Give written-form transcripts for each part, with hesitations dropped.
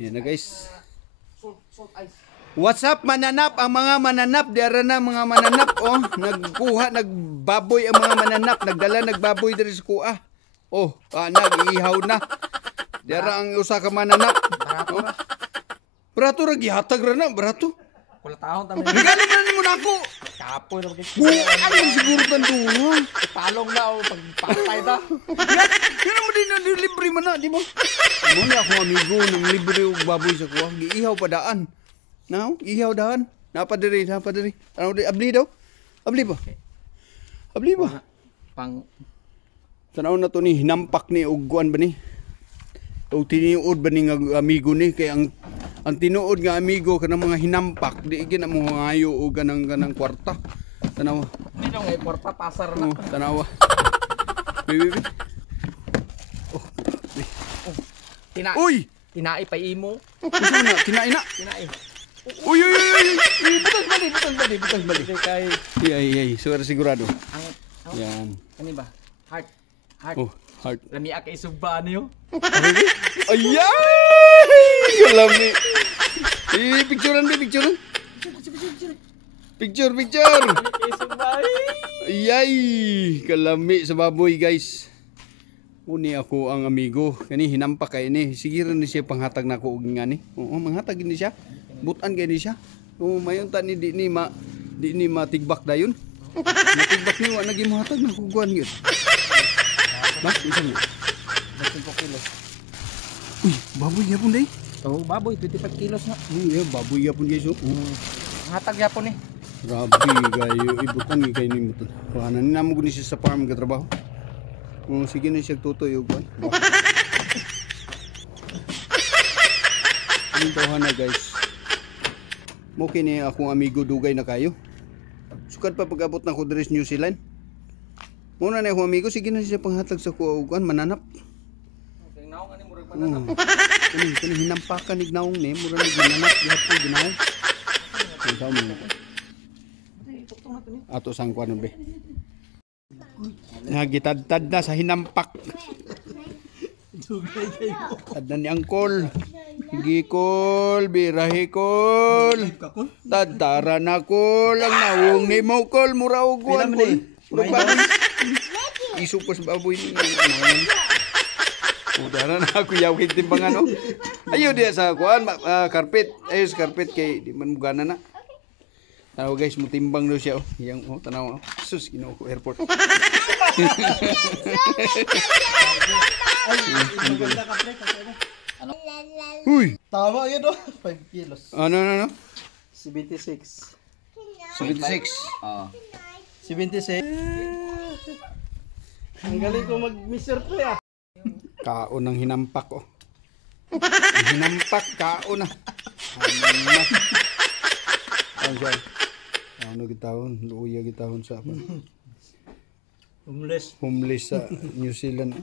Yan na guys. What's up mananap? Ang mga mananap, diara na mga mananap oh, nagkuha, nagbaboy ang mga mananap, nagdala nagbaboy diri sa kuha. Oh, nag-ihaw na. Diara ang usa ka mananap. Barato ra. Barato ra gihatag ra na, barato. Kulatahon ta. Galing na nimo nako. Kapoy na Ay, siguro tanduha. palong na o pagpatay ta. Yan mo din na libre man na, di ba? Mo ni akong amigo nang libre og baboy sa kuha, giihaw pa daan. Now, ihaw daan. Napa diri. Ano di abli daw? Abli ba? Abli ba? Pang Tanaw na to ni hinampak ni og kuan ba ni? O tiniud ba ni nga amigo ni kay ang tinuod nga amigo kanang mga hinampak di gyud mo ngayo og ganang kwarta. Tanaw. di daw ngay porta pasar na. Tanaw. Bibi. Uy! Tinai pa imo. Gusto na, kinain na. Tinai. Uy! Butas bali. Kay Ay, sigurado. ang Yan. kani ba? Heart. Oh, heart. Lami kay suba niyo. Ayay! Kalami. Picturean. Picture. Kay suba. Ayay! Kalami sa baboy, guys. Uni ako ang amigo. Kani hinampak kay ni. Sige rin ni siya panghatag na ko og ngani. Oo, manghatag ni siya. Butan kay ni siya. Oo, mayon ta ni di ni matigbak dayon. Matigbak ni wa nagi mohatag na kuguan gyud. Ba, isa mo. 25 kilos. Uy, baboy yapon day. Oh, baboy 25 kilos na. Uy, baboy yapon guys. Oh. Ang hatag yapon ni. Grabe gayo ibutan ni kay ni mutan. Kuhanan ni namo guni siya sa farm ga trabaho. Oh, sige na siya tutoy og kuan. Ang tawhan na guys. Mo kini akong amigo dugay na kayo. Sukad pa pag-abot na ko diri sa New Zealand. Muna na akong amigo, sige na siya panghatag sa kuan mananap. Kay naong ani murag mananap. Kani hinampakan ni naong ni mura ni mananap gyapon ginaw. Ang tao mo. Ato sang kuan be. Nagitad-tad na sa hinampak. Tad na ni angkol. Gikol, birahe kol. Tadtara na kol. Ang nawong ni mo kol. Mura og kuan kol. Mura baboy. Isupos baboy ni. Udara na ako yawig timbangan o. Ayaw dia sa kuan. Karpet. Ayaw sa karpet kay di man mugana na. Tanaw guys, mutimbang daw siya. Yang tanaw. Sus, ginoo ko airport. Uy! Tama yun oh. 5 kilos. Ano? 76. 76. Oo. 76. Ang galing ko mag-measure to ya. Kaon ng hinampak oh. Hinampak, kaon na. Ano siya? Ano gitahon? Luya gitahon sa apa? Homeless sa New Zealand.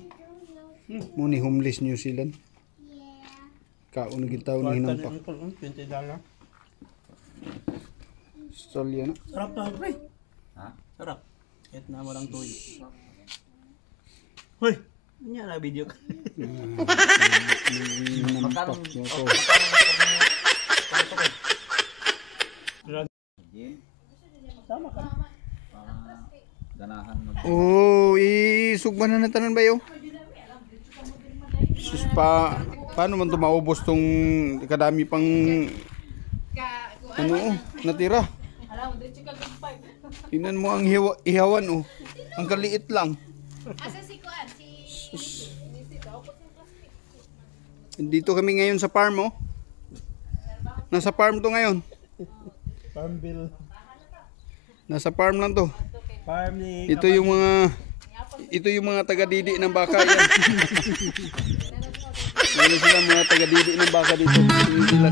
Muni homeless New Zealand. Kaon na gitahon ng hinampak. $20. Australia na. Sarap na pre. Ha? Sarap. Kahit na mo lang tuyo. Hoy! Ano na video ka? Hinampak niya ko. Tama ka. Ganahan mo. Oh, isugban na tanan ba yo? Sus pa, paano man to maubos tong kadami pang natira? Tingnan mo ang ihawan oh. Ang kaliit lang. Asa si Kuan? Dito kami ngayon sa farm oh. Nasa farm to ngayon. Farmville. Nasa farm lang to. Farm ni Ito yung mga taga-didi ng baka yan. Ano sila mga taga-didi ng baka dito. Sila.